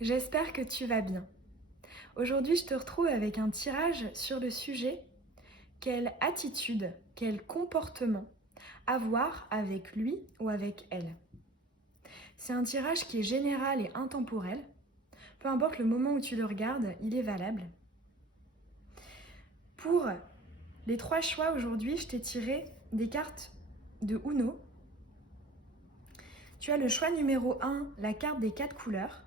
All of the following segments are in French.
J'espère que tu vas bien. Aujourd'hui, je te retrouve avec un tirage sur le sujet quelle attitude, quel comportement avoir avec lui ou avec elle. C'est un tirage qui est général et intemporel. Peu importe le moment où tu le regardes, il est valable. Pour les 3 choix aujourd'hui, je t'ai tiré des cartes de Uno. Tu as le choix numéro 1, la carte des 4 couleurs.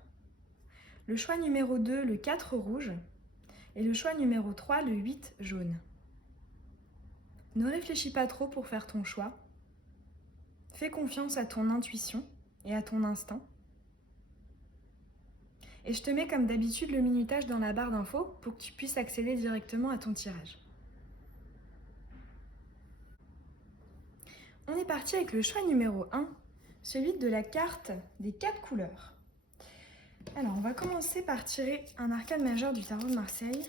Le choix numéro 2, le 4 rouge. Et le choix numéro 3, le 8 jaune. Ne réfléchis pas trop pour faire ton choix. Fais confiance à ton intuition et à ton instinct. Et je te mets comme d'habitude le minutage dans la barre d'infos pour que tu puisses accéder directement à ton tirage. On est parti avec le choix numéro 1, celui de la carte des 4 couleurs. Alors, on va commencer par tirer un arcane majeur du tarot de Marseille.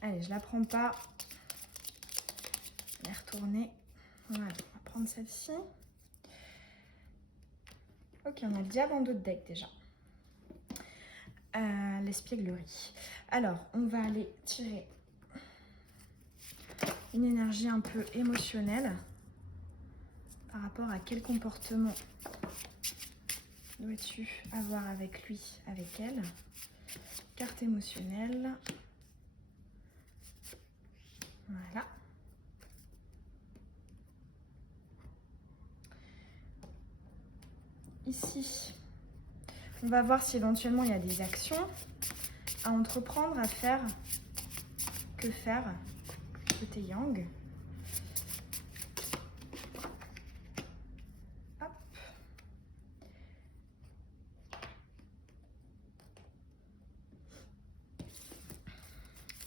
Allez, je la prends pas. Je vais retourner. Voilà, on va prendre celle-ci. Ok, on a le diable en dos de deck déjà. L'espièglerie. Alors, on va aller tirer une énergie un peu émotionnelle par rapport à quel comportement dois-tu avoir avec lui, avec elle. Carte émotionnelle. Voilà. Ici, on va voir si éventuellement il y a des actions à entreprendre, à faire. Que faire côté yang. Hop.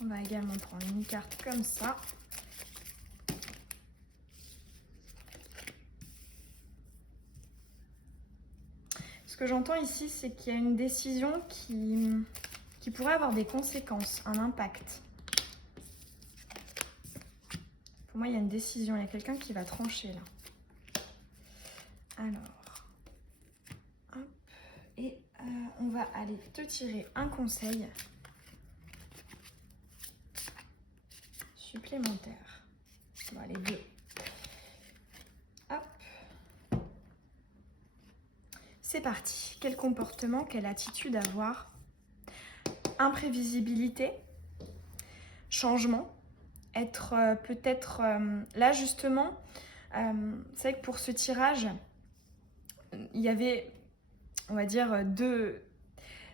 On va également prendre une carte comme ça. Ce que j'entends ici, c'est qu'il y a une décision qui pourrait avoir des conséquences, un impact. Pour moi, il y a une décision, il y a quelqu'un qui va trancher là. Alors, hop, et on va aller te tirer un conseil supplémentaire. Bon, les deux. Hop. C'est parti. Quel comportement, quelle attitude avoir? Imprévisibilité, changement, être peut-être là justement. C'est vrai que pour ce tirage, il y avait, on va dire, deux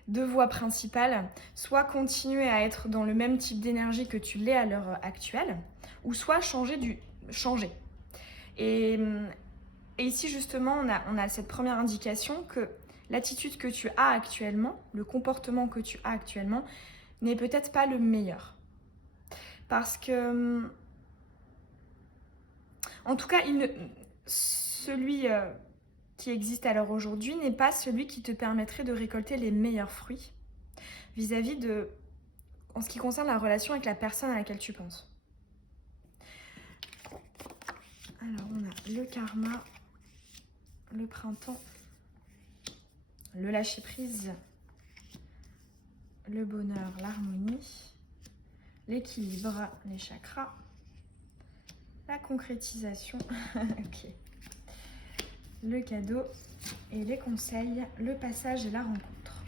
voies principales. Soit continuer à être dans le même type d'énergie que tu l'es à l'heure actuelle, ou soit changer. Et ici justement, on a cette première indication que l'attitude que tu as actuellement, le comportement que tu as actuellement, n'est peut-être pas le meilleur. Parce que, en tout cas, celui qui existe à l'heure aujourd'hui n'est pas celui qui te permettrait de récolter les meilleurs fruits vis-à-vis de, en ce qui concerne la relation avec la personne à laquelle tu penses. Alors, on a le karma, le printemps, le lâcher-prise, le bonheur, l'harmonie, l'équilibre, les chakras, la concrétisation, ok, le cadeau et les conseils, le passage et la rencontre.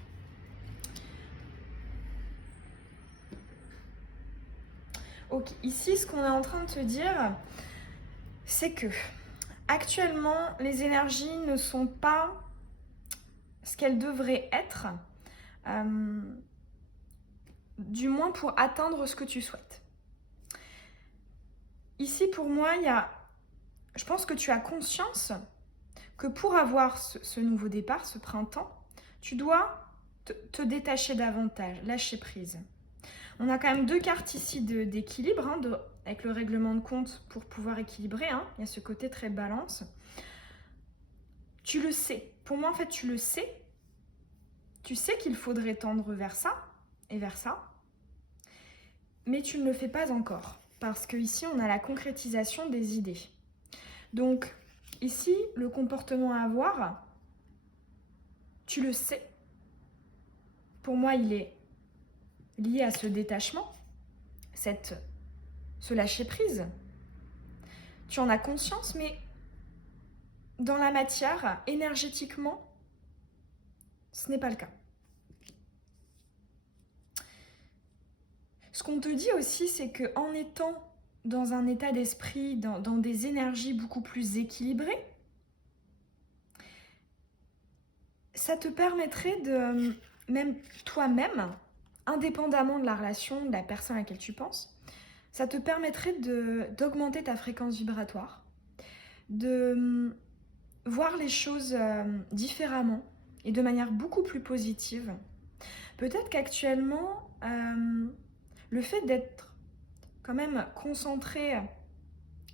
Ok, ici, ce qu'on est en train de te dire, c'est que actuellement, les énergies ne sont pas ce qu'elles devraient être, du moins pour atteindre ce que tu souhaites. Ici, pour moi, je pense que tu as conscience que pour avoir ce nouveau départ, ce printemps, tu dois te détacher davantage, lâcher prise. On a quand même 2 cartes ici d'équilibre, avec le règlement de compte pour pouvoir équilibrer. Il y a ce côté très balance. Tu le sais. Pour moi, en fait, tu le sais. Tu sais qu'il faudrait tendre vers ça et vers ça. Mais tu ne le fais pas encore. Parce qu'ici, on a la concrétisation des idées. Donc, Ici, le comportement à avoir, tu le sais. Pour moi, il est lié à ce détachement, ce lâcher-prise. Tu en as conscience, mais dans la matière, énergétiquement, ce n'est pas le cas. Ce qu'on te dit aussi, c'est qu'en étant dans un état d'esprit, dans des énergies beaucoup plus équilibrées, ça te permettrait de, même toi-même, indépendamment de la relation, de la personne à laquelle tu penses, ça te permettrait d'augmenter ta fréquence vibratoire, de voir les choses différemment et de manière beaucoup plus positive. Peut-être qu'actuellement, le fait d'être quand même concentré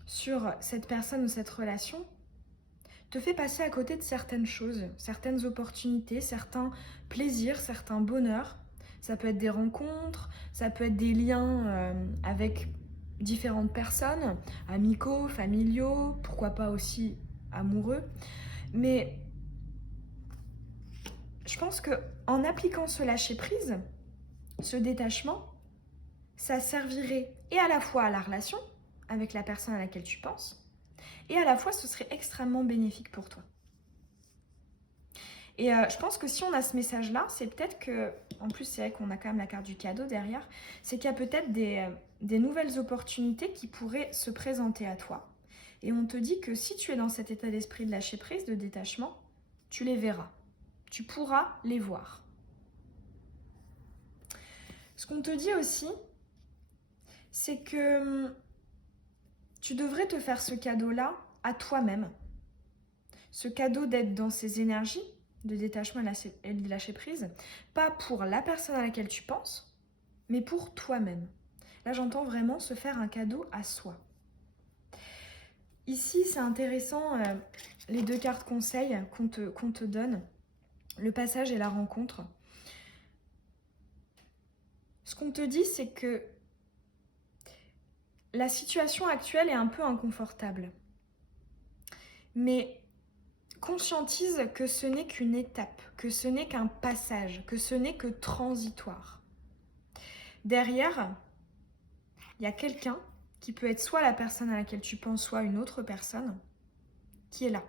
sur cette personne ou cette relation te fait passer à côté de certaines choses, certaines opportunités, certains plaisirs, certains bonheurs. Ça peut être des rencontres, ça peut être des liens avec différentes personnes, amicaux, familiaux, pourquoi pas aussi amoureux. Mais je pense qu'en appliquant ce lâcher-prise, ce détachement, ça servirait et à la fois à la relation avec la personne à laquelle tu penses, et à la fois ce serait extrêmement bénéfique pour toi. Et je pense que si on a ce message-là, c'est peut-être que, en plus c'est vrai qu'on a quand même la carte du cadeau derrière, c'est qu'il y a peut-être des nouvelles opportunités qui pourraient se présenter à toi. Et on te dit que si tu es dans cet état d'esprit de lâcher prise, de détachement, tu les verras. Tu pourras les voir. Ce qu'on te dit aussi, c'est que tu devrais te faire ce cadeau-là à toi-même. Ce cadeau d'être dans ces énergies de détachement et de lâcher prise, pas pour la personne à laquelle tu penses, mais pour toi-même. Là, j'entends vraiment se faire un cadeau à soi. Ici, c'est intéressant, les deux cartes conseils qu'on te donne, le passage et la rencontre. Ce qu'on te dit, c'est que la situation actuelle est un peu inconfortable. Mais conscientise que ce n'est qu'une étape, que ce n'est qu'un passage, que ce n'est que transitoire. Derrière, il y a quelqu'un qui peut être soit la personne à laquelle tu penses, soit une autre personne qui est là.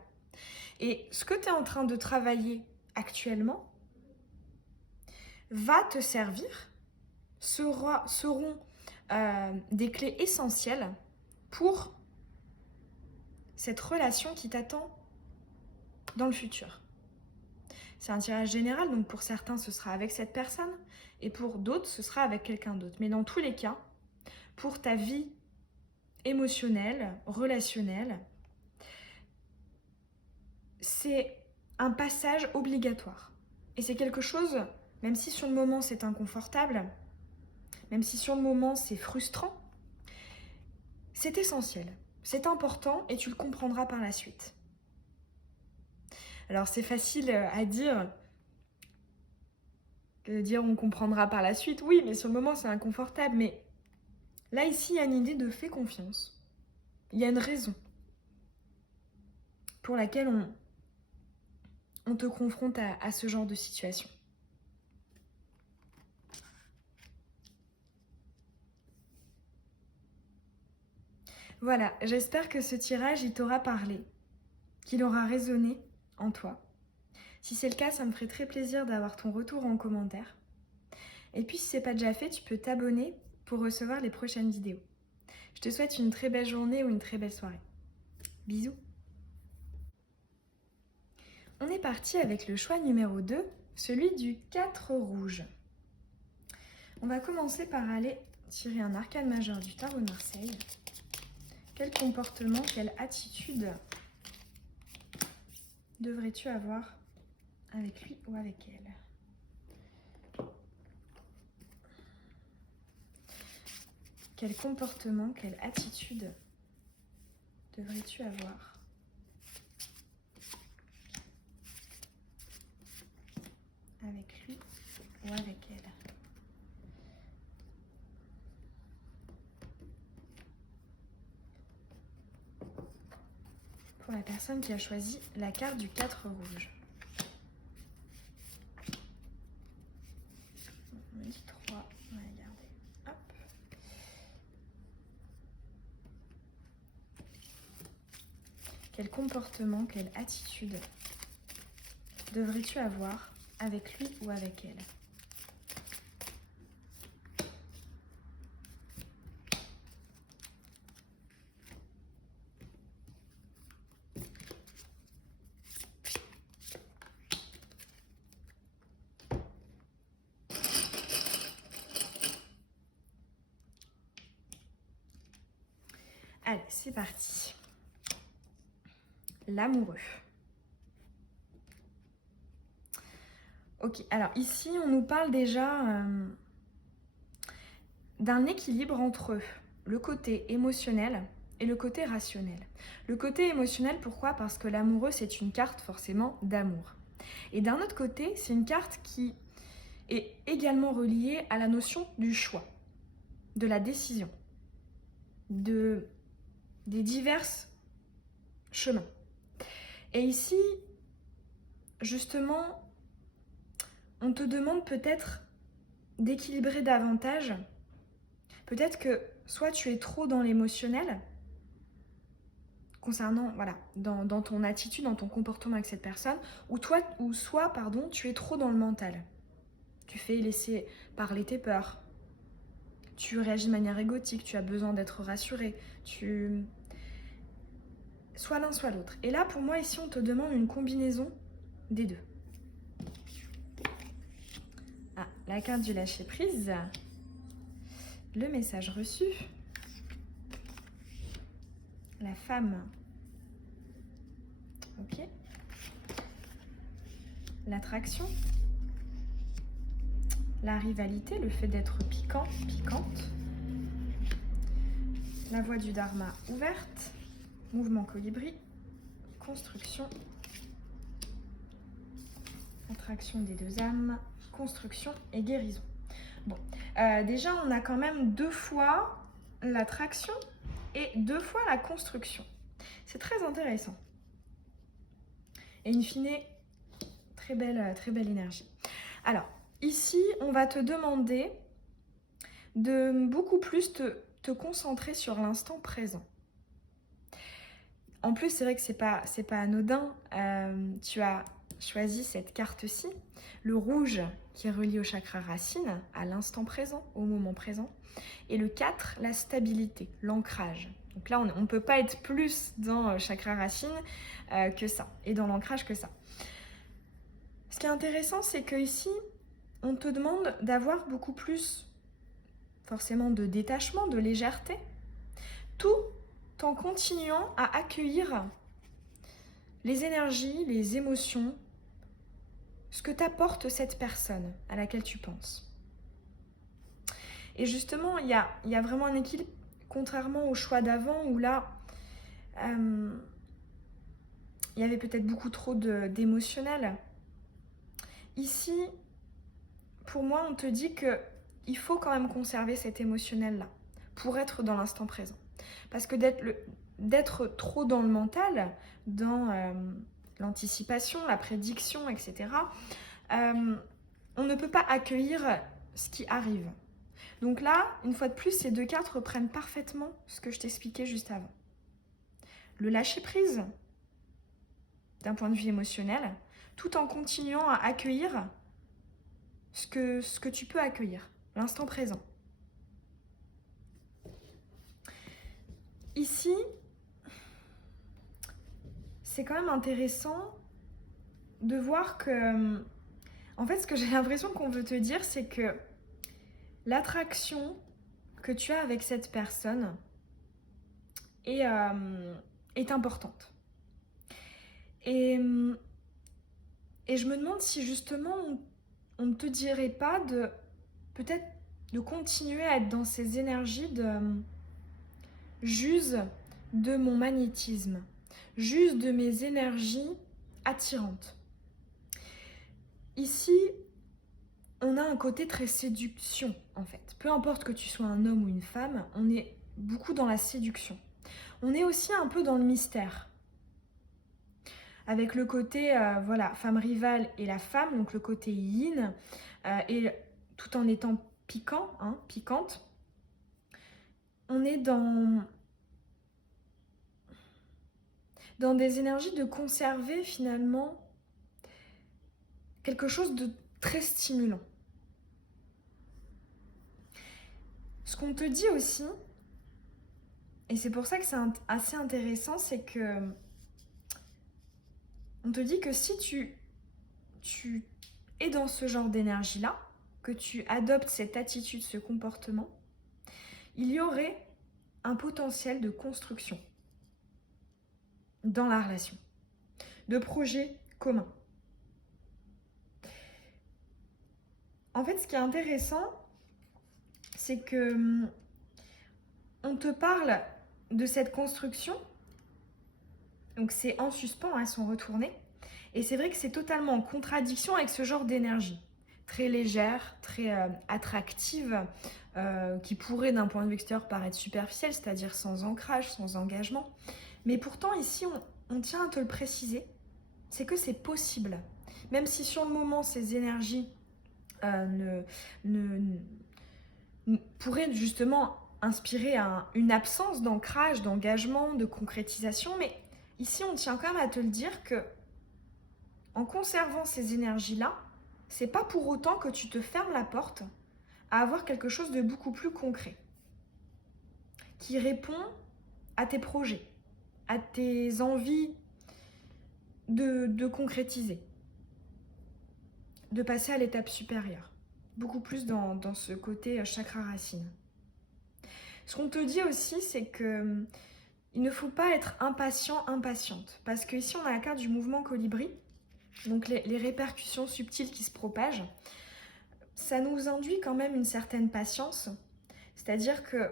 Et ce que tu es en train de travailler actuellement va te servir, seront des clés essentielles pour cette relation qui t'attend dans le futur. C'est un tirage général, donc pour certains ce sera avec cette personne et pour d'autres ce sera avec quelqu'un d'autre. Mais dans tous les cas, pour ta vie émotionnelle, relationnelle, c'est un passage obligatoire. Et c'est quelque chose, même si sur le moment c'est inconfortable, même si sur le moment c'est frustrant, c'est essentiel, c'est important et tu le comprendras par la suite. Alors c'est facile à dire, de dire on comprendra par la suite, oui, mais sur le moment c'est inconfortable, mais là ici il y a une idée de fais confiance. Il y a une raison pour laquelle on te confronte à ce genre de situation. Voilà, j'espère que ce tirage, il t'aura parlé, qu'il aura résonné en toi. Si c'est le cas, ça me ferait très plaisir d'avoir ton retour en commentaire. Et puis, si ce n'est pas déjà fait, tu peux t'abonner pour recevoir les prochaines vidéos. Je te souhaite une très belle journée ou une très belle soirée. Bisous. On est parti avec le choix numéro 2, celui du 4 rouge. On va commencer par aller tirer un arcane majeur du tarot de Marseille. Quel comportement, quelle attitude devrais-tu avoir avec lui ou avec elle? Quel comportement, quelle attitude devrais-tu avoir avec lui ou avec elle? pour la personne qui a choisi la carte du 4 rouge. On me dit 3, on va regarder. Hop. Quel comportement, quelle attitude devrais-tu avoir avec lui ou avec elle? Allez, c'est parti. L'amoureux. Ok, alors ici, on nous parle déjà d'un équilibre entre le côté émotionnel et le côté rationnel. Le côté émotionnel, pourquoi? Parce que l'amoureux, c'est une carte forcément d'amour. Et d'un autre côté, c'est une carte qui est également reliée à la notion du choix, de la décision, des divers chemins. Et ici, justement, on te demande peut-être d'équilibrer davantage. Peut-être que soit tu es trop dans l'émotionnel, concernant, voilà, dans ton attitude, dans ton comportement avec cette personne, ou soit, tu es trop dans le mental. Tu fais laisser parler tes peurs. Tu réagis de manière égotique, tu as besoin d'être rassuré. Soit l'un, soit l'autre. Et là, pour moi, ici, on te demande une combinaison des deux. Ah, la carte du lâcher-prise. Le message reçu. La femme. Ok. L'attraction. La rivalité, le fait d'être piquant, piquante. La voie du dharma ouverte. Mouvement colibri. Construction. Attraction des deux âmes. Construction et guérison. Bon, déjà on a quand même 2 fois l'attraction et 2 fois la construction. C'est très intéressant. Et in fine, très belle énergie. Alors, ici, on va te demander de beaucoup plus te concentrer sur l'instant présent. En plus, c'est vrai que c'est pas anodin. Tu as choisi cette carte-ci, le rouge qui est relié au chakra racine, à l'instant présent, au moment présent, et le 4, la stabilité, l'ancrage. Donc là, on ne peut pas être plus dans chakra racine que ça, et dans l'ancrage que ça. Ce qui est intéressant, c'est que ici, on te demande d'avoir beaucoup plus, forcément, de détachement, de légèreté, tout en continuant à accueillir les énergies, les émotions, ce que t'apporte cette personne à laquelle tu penses. Et justement, il y a vraiment un équilibre, contrairement au choix d'avant, où là, il y avait peut-être beaucoup trop d'émotionnel. Ici, pour moi, on te dit qu'il faut quand même conserver cet émotionnel-là, pour être dans l'instant présent. Parce que d'être trop dans le mental, dans l'anticipation, la prédiction, etc., on ne peut pas accueillir ce qui arrive. Donc là, une fois de plus, ces 2 cartes reprennent parfaitement ce que je t'expliquais juste avant. Le lâcher-prise, d'un point de vue émotionnel, tout en continuant à accueillir ce que tu peux accueillir, l'instant présent. Ici, c'est quand même intéressant de voir que, en fait, ce que j'ai l'impression qu'on veut te dire, c'est que l'attraction que tu as avec cette personne est importante. Et je me demande si justement on ne te dirait pas peut-être de continuer à être dans ces énergies de j'use de mon magnétisme, j'use de mes énergies attirantes. Ici, on a un côté très séduction en fait. Peu importe que tu sois un homme ou une femme, on est beaucoup dans la séduction. On est aussi un peu dans le mystère. avec le côté voilà, femme rivale et la femme, donc le côté yin, et tout en étant piquant, hein, piquante, on est dans des énergies de conserver finalement quelque chose de très stimulant. Ce qu'on te dit aussi, et c'est pour ça que c'est assez intéressant, c'est que on te dit que si tu es dans ce genre d'énergie-là, que tu adoptes cette attitude, ce comportement, il y aurait un potentiel de construction dans la relation, de projet commun. En fait, ce qui est intéressant, c'est que on te parle de cette construction, donc c'est en suspens, elles sont retournées, et c'est vrai que c'est totalement en contradiction avec ce genre d'énergie, très légère, très attractive, qui pourrait d'un point de vue extérieur paraître superficielle, c'est-à-dire sans ancrage, sans engagement. Mais pourtant ici, on tient à te le préciser, c'est que c'est possible. Même si sur le moment, ces énergies pourraient justement inspirer une absence d'ancrage, d'engagement, de concrétisation, mais ici, on tient quand même à te le dire que en conservant ces énergies-là, c'est pas pour autant que tu te fermes la porte à avoir quelque chose de beaucoup plus concret, qui répond à tes projets, à tes envies de concrétiser, de passer à l'étape supérieure, beaucoup plus dans ce côté chakra racine. Ce qu'on te dit aussi, c'est que il ne faut pas être impatient, impatiente, parce que ici on a la carte du mouvement colibri, donc les répercussions subtiles qui se propagent, ça nous induit quand même une certaine patience, c'est-à-dire que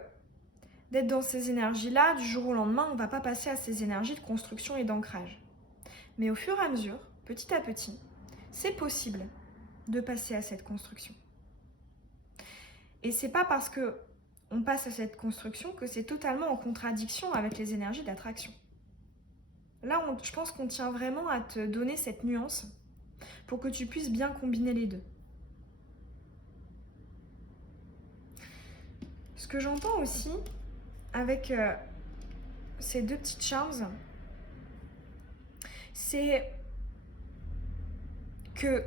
d'être dans ces énergies-là, du jour au lendemain, on ne va pas passer à ces énergies de construction et d'ancrage. Mais au fur et à mesure, petit à petit, c'est possible de passer à cette construction. Et c'est pas parce que on passe à cette construction que c'est totalement en contradiction avec les énergies d'attraction. Là, je pense qu'on tient vraiment à te donner cette nuance pour que tu puisses bien combiner les deux. Ce que j'entends aussi avec ces deux petites charms, c'est que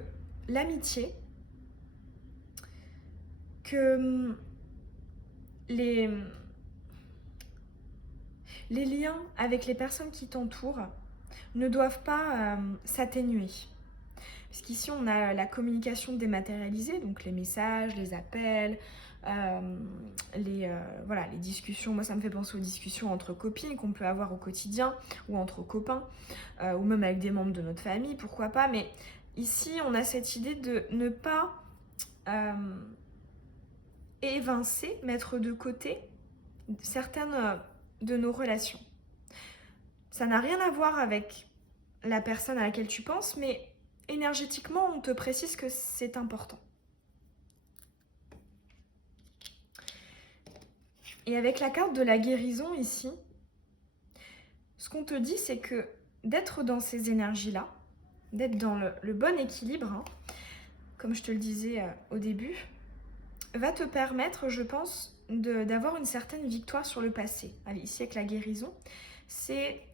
l'amitié, que les liens avec les personnes qui t'entourent ne doivent pas s'atténuer. Puisqu'ici, on a la communication dématérialisée, donc les messages, les appels, les discussions. Moi, ça me fait penser aux discussions entre copines qu'on peut avoir au quotidien, ou entre copains, ou même avec des membres de notre famille, pourquoi pas. Mais ici, on a cette idée de ne pas évincer, mettre de côté certaines de nos relations. Ça n'a rien à voir avec la personne à laquelle tu penses, mais énergétiquement, on te précise que c'est important. Et avec la carte de la guérison ici, ce qu'on te dit, c'est que d'être dans ces énergies-là, d'être dans le bon équilibre, hein, comme je te le disais au début, va te permettre, je pense, d'avoir une certaine victoire sur le passé. Allez, ici avec la guérison, c'est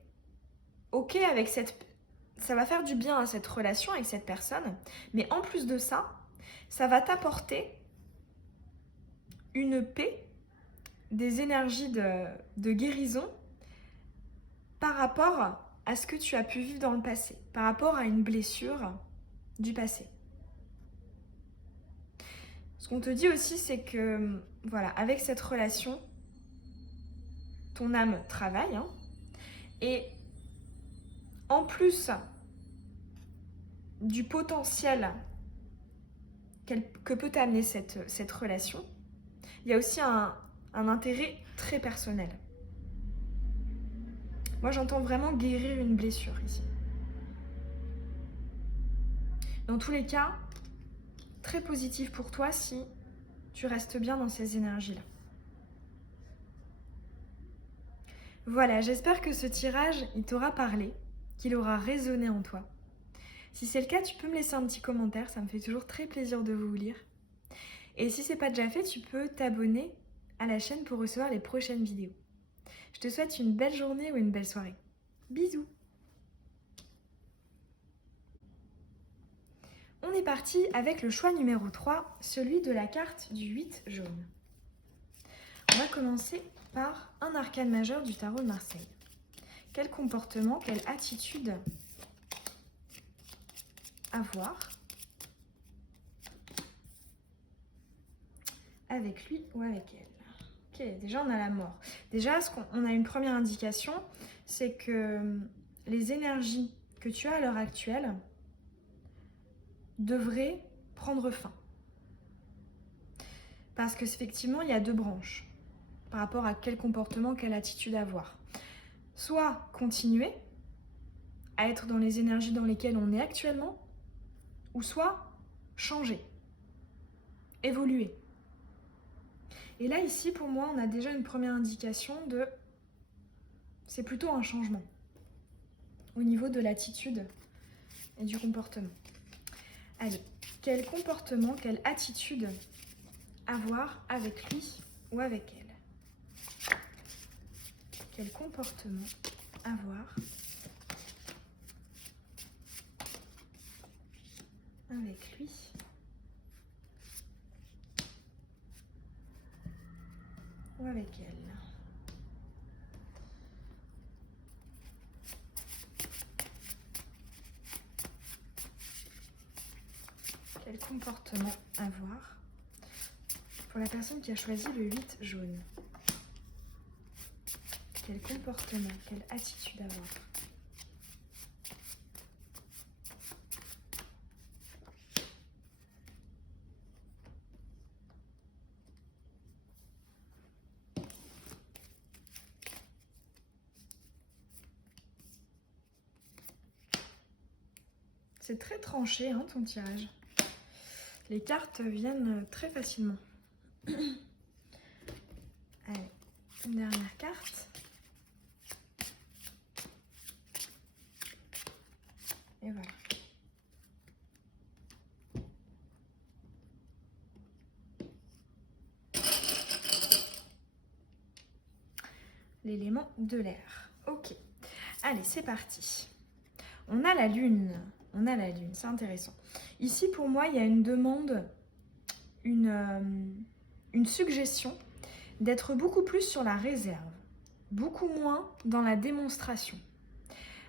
ok avec ça va faire du bien à cette relation avec cette personne, mais en plus de ça, ça va t'apporter une paix, des énergies de guérison par rapport à ce que tu as pu vivre dans le passé, par rapport à une blessure du passé. Ce qu'on te dit aussi, c'est que, voilà, avec cette relation, ton âme travaille, hein, et en plus du potentiel que peut t'amener cette relation, il y a aussi un intérêt très personnel. Moi, j'entends vraiment guérir une blessure ici. Dans tous les cas, très positif pour toi si tu restes bien dans ces énergies-là. Voilà, j'espère que ce tirage, il t'aura parlé. qu'il aura résonné en toi. Si c'est le cas, tu peux me laisser un petit commentaire, ça me fait toujours très plaisir de vous lire. Et si c'est pas déjà fait, tu peux t'abonner à la chaîne pour recevoir les prochaines vidéos. Je te souhaite une belle journée ou une belle soirée. Bisous! On est parti avec le choix numéro 3, celui de la carte du 8 jaune. On va commencer par un arcane majeur du tarot de Marseille. Quel comportement, quelle attitude avoir avec lui ou avec elle? Ok, déjà on a la mort. Déjà, on a une première indication, c'est que les énergies que tu as à l'heure actuelle devraient prendre fin. Parce qu'effectivement, il y a deux branches par rapport à quel comportement, quelle attitude avoir. Soit continuer à être dans les énergies dans lesquelles on est actuellement, ou soit changer, évoluer. Et là, ici, pour moi, on a déjà une première indication de... C'est plutôt un changement au niveau de l'attitude et du comportement. Allez, quel comportement, quelle attitude avoir avec lui ou avec elle? Quel comportement avoir avec lui ou avec elle? Quel comportement avoir pour la personne qui a choisi le 8 jaune? Quel comportement, quelle attitude avoir? C'est très tranché, hein, ton tirage. Les cartes viennent très facilement. Allez, une dernière carte. Et voilà. L'élément de l'air. Ok. Allez, c'est parti. On a la lune. On a la lune, c'est intéressant. Ici, pour moi, il y a une demande, une suggestion d'être beaucoup plus sur la réserve, beaucoup moins dans la démonstration.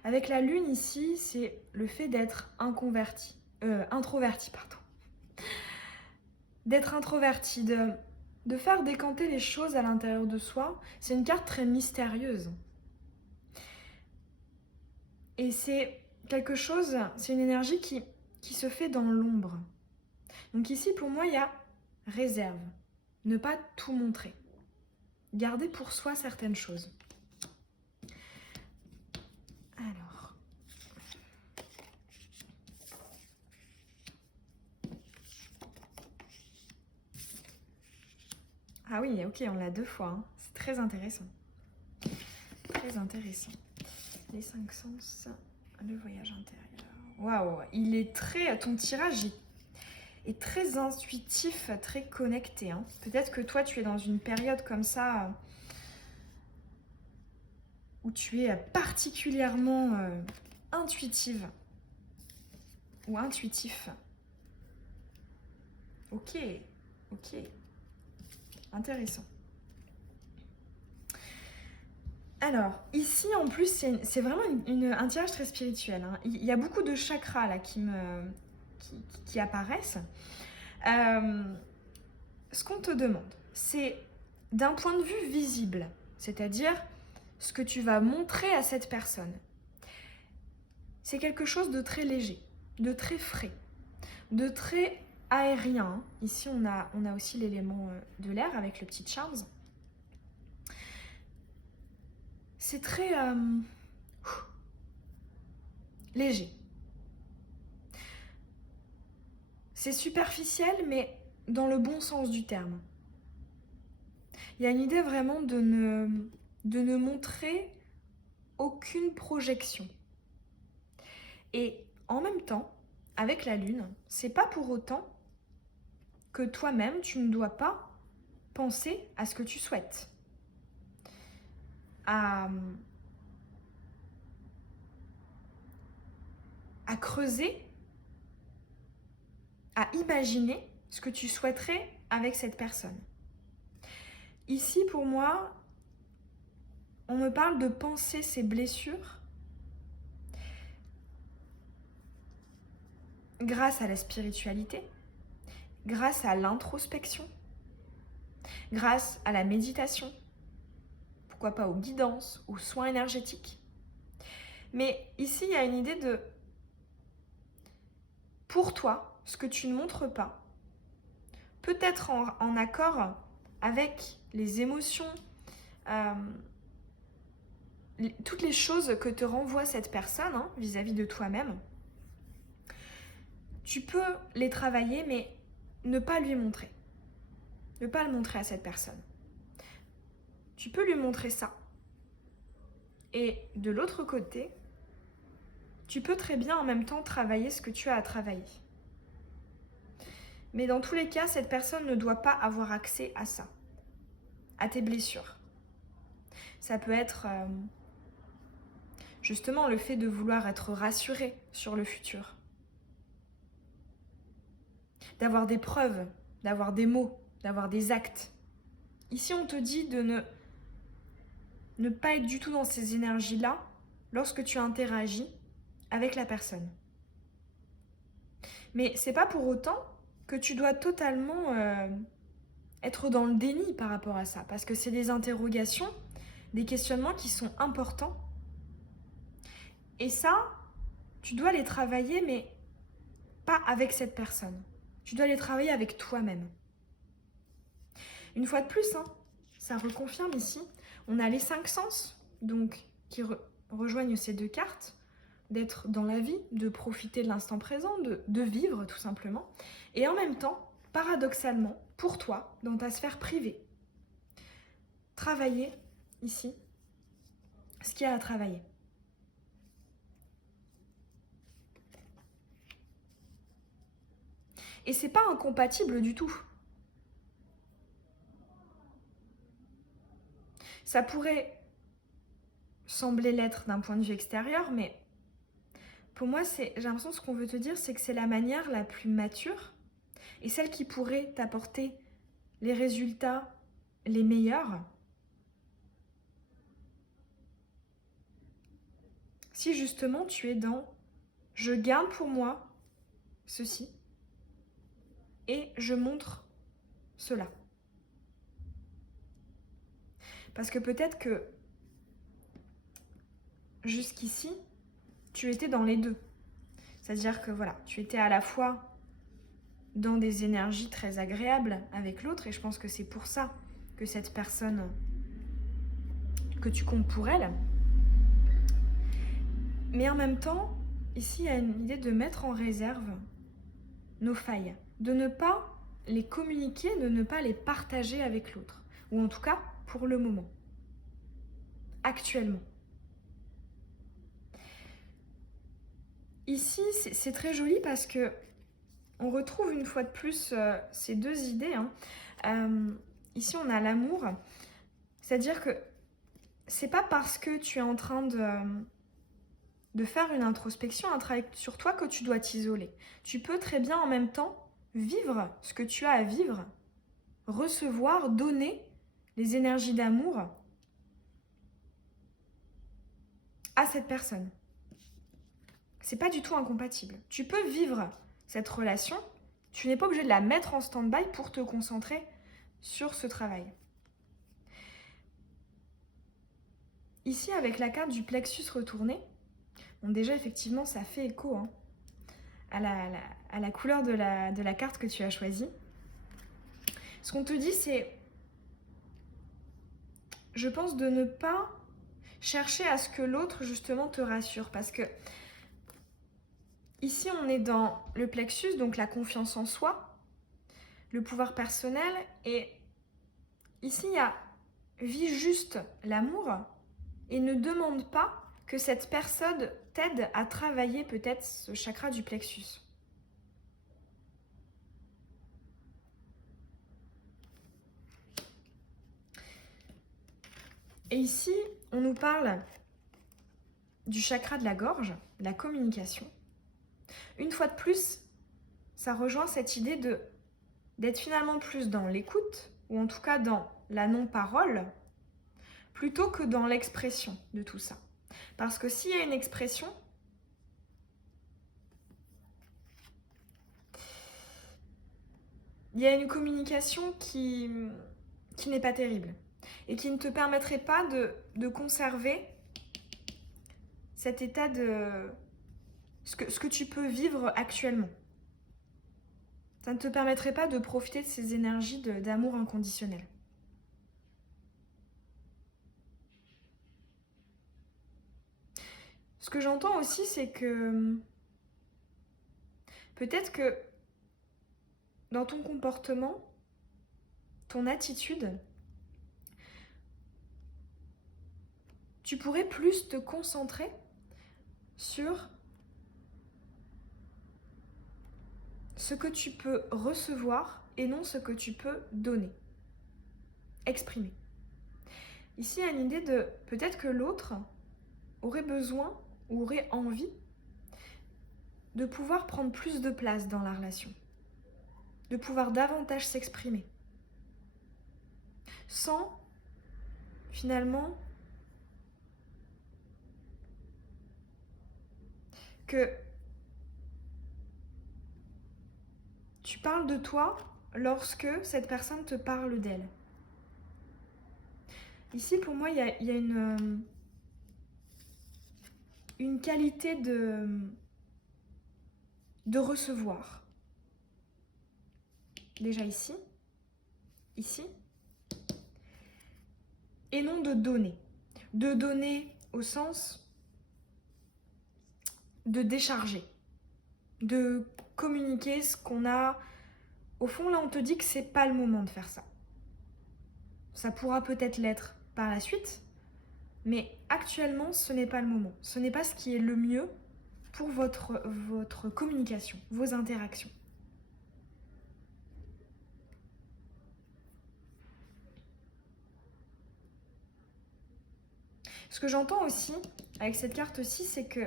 Avec la lune ici, c'est le fait d'être introverti, pardon. D'être introverti, de faire décanter les choses à l'intérieur de soi. C'est une carte très mystérieuse. Et c'est quelque chose, c'est une énergie qui se fait dans l'ombre. Donc ici, pour moi, il y a réserve. Ne pas tout montrer. Garder pour soi certaines choses. Alors. Ah oui, ok, on l'a deux fois. Hein. C'est très intéressant. Très intéressant. Les 5 sens, le voyage intérieur. Waouh, il est très... Ton tirage est très intuitif, très connecté. Hein. Peut-être que toi, tu es dans une période comme ça où tu es particulièrement intuitive ou intuitif. Ok, ok. Intéressant. Alors, ici, en plus, c'est vraiment un tirage très spirituel. Hein. Il y a beaucoup de chakras là qui apparaissent. Ce qu'on te demande, c'est d'un point de vue visible, c'est-à-dire ce que tu vas montrer à cette personne. C'est quelque chose de très léger, de très frais, de très aérien. Ici, on a aussi l'élément de l'air avec le petit Charles. C'est très léger. C'est superficiel, mais dans le bon sens du terme. Il y a une idée vraiment de ne montrer aucune projection. Et en même temps, avec la lune, c'est pas pour autant que toi-même, tu ne dois pas penser à ce que tu souhaites. À creuser, à imaginer ce que tu souhaiterais avec cette personne. Ici, pour moi, on me parle de penser ses blessures grâce à la spiritualité, grâce à l'introspection, grâce à la méditation, pourquoi pas aux guidances, aux soins énergétiques. Mais ici, il y a une idée de, pour toi, ce que tu ne montres pas, peut être en accord avec les émotions, toutes les choses que te renvoie cette personne vis-à-vis de toi-même. Tu peux les travailler, mais ne pas lui montrer. Ne pas le montrer à cette personne. Tu peux lui montrer ça. Et de l'autre côté, tu peux très bien en même temps travailler ce que tu as à travailler. Mais dans tous les cas, cette personne ne doit pas avoir accès à ça, à tes blessures. Ça peut être justement le fait de vouloir être rassuré sur le futur. D'avoir des preuves, d'avoir des mots, d'avoir des actes. Ici, on te dit de ne pas être du tout dans ces énergies-là lorsque tu interagis avec la personne. Mais c'est pas pour autant que tu dois totalement être dans le déni par rapport à ça, parce que c'est des interrogations, des questionnements qui sont importants. Et ça, tu dois les travailler, mais pas avec cette personne. Tu dois les travailler avec toi-même. Une fois de plus, ça reconfirme ici, on a les 5 sens, donc qui rejoignent ces 2 cartes, d'être dans la vie, de profiter de l'instant présent, de vivre tout simplement. Et en même temps, paradoxalement, pour toi, dans ta sphère privée, travailler ici ce qu'il y a à travailler. Et c'est pas incompatible du tout. Ça pourrait sembler l'être d'un point de vue extérieur, mais pour moi, j'ai l'impression que ce qu'on veut te dire, c'est que c'est la manière la plus mature et celle qui pourrait t'apporter les résultats les meilleurs si justement tu es dans « je garde pour moi ceci et je montre cela ». Parce que peut-être que jusqu'ici, tu étais dans les deux. C'est-à-dire que voilà, tu étais à la fois dans des énergies très agréables avec l'autre, et je pense que c'est pour ça que cette personne, que tu comptes pour elle. Mais en même temps, ici, il y a une idée de mettre en réserve nos failles, de ne pas les communiquer, de ne pas les partager avec l'autre. Ou en tout cas, pour le moment. Actuellement. Ici, c'est très joli parce que on retrouve une fois de plus ces 2 idées. Ici, on a l'amour. C'est-à-dire que c'est pas parce que tu es en train de faire une introspection, un travail sur toi que tu dois t'isoler. Tu peux très bien en même temps vivre ce que tu as à vivre, recevoir, donner les énergies d'amour à cette personne. C'est pas du tout incompatible. Tu peux vivre cette relation, tu n'es pas obligé de la mettre en stand-by pour te concentrer sur ce travail. Ici, avec la carte du plexus retourné, bon, déjà effectivement ça fait écho à la couleur de la carte que tu as choisie. Ce qu'on te dit, c'est, je pense, de ne pas chercher à ce que l'autre justement te rassure, parce que ici on est dans le plexus, donc la confiance en soi, le pouvoir personnel, et ici il y a vis juste l'amour et ne demande pas que cette personne t'aide à travailler peut-être ce chakra du plexus. Et ici, on nous parle du chakra de la gorge, de la communication. Une fois de plus, ça rejoint cette idée d'être finalement plus dans l'écoute, ou en tout cas dans la non-parole, plutôt que dans l'expression de tout ça. Parce que s'il y a une expression, il y a une communication qui n'est pas terrible et qui ne te permettrait pas de conserver cet état de ce que tu peux vivre actuellement. Ça ne te permettrait pas de profiter de ces énergies d'amour inconditionnel. Ce que j'entends aussi, c'est que peut-être que dans ton comportement, ton attitude, tu pourrais plus te concentrer sur ce que tu peux recevoir et non ce que tu peux donner, exprimer. Ici, il y a une idée de peut-être que l'autre aurait besoin ou aurait envie de pouvoir prendre plus de place dans la relation, de pouvoir davantage s'exprimer, sans finalement que tu parles de toi lorsque cette personne te parle d'elle. Ici, pour moi, il y a une qualité de recevoir. Déjà ici, et non de donner. De donner au sens de décharger, de communiquer ce qu'on a. Au fond, là, on te dit que c'est pas le moment de faire ça. Ça pourra peut-être l'être par la suite, mais actuellement, ce n'est pas le moment. Ce n'est pas ce qui est le mieux pour votre communication, vos interactions. Ce que j'entends aussi, avec cette carte-ci, c'est que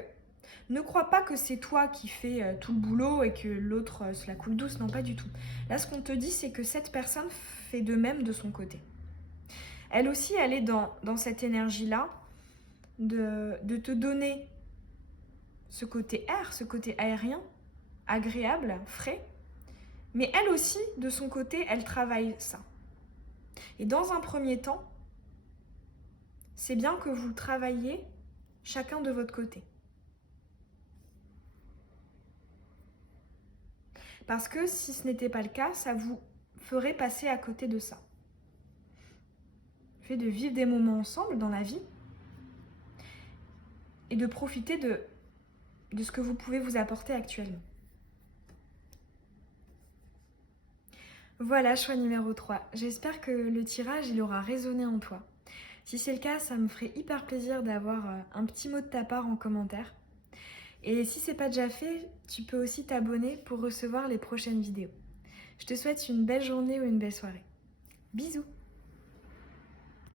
ne crois pas que c'est toi qui fais tout le boulot et que l'autre se la coule douce. Non, pas du tout. Là, ce qu'on te dit, c'est que cette personne fait de même de son côté. Elle aussi, elle est dans cette énergie-là de te donner ce côté air, ce côté aérien, agréable, frais. Mais elle aussi, de son côté, elle travaille ça. Et dans un premier temps, c'est bien que vous le travailliez chacun de votre côté. Parce que si ce n'était pas le cas, ça vous ferait passer à côté de ça. Le fait de vivre des moments ensemble dans la vie et de profiter de ce que vous pouvez vous apporter actuellement. Voilà, choix numéro 3. J'espère que le tirage, il aura résonné en toi. Si c'est le cas, ça me ferait hyper plaisir d'avoir un petit mot de ta part en commentaire. Et si c'est pas déjà fait, tu peux aussi t'abonner pour recevoir les prochaines vidéos. Je te souhaite une belle journée ou une belle soirée. Bisous!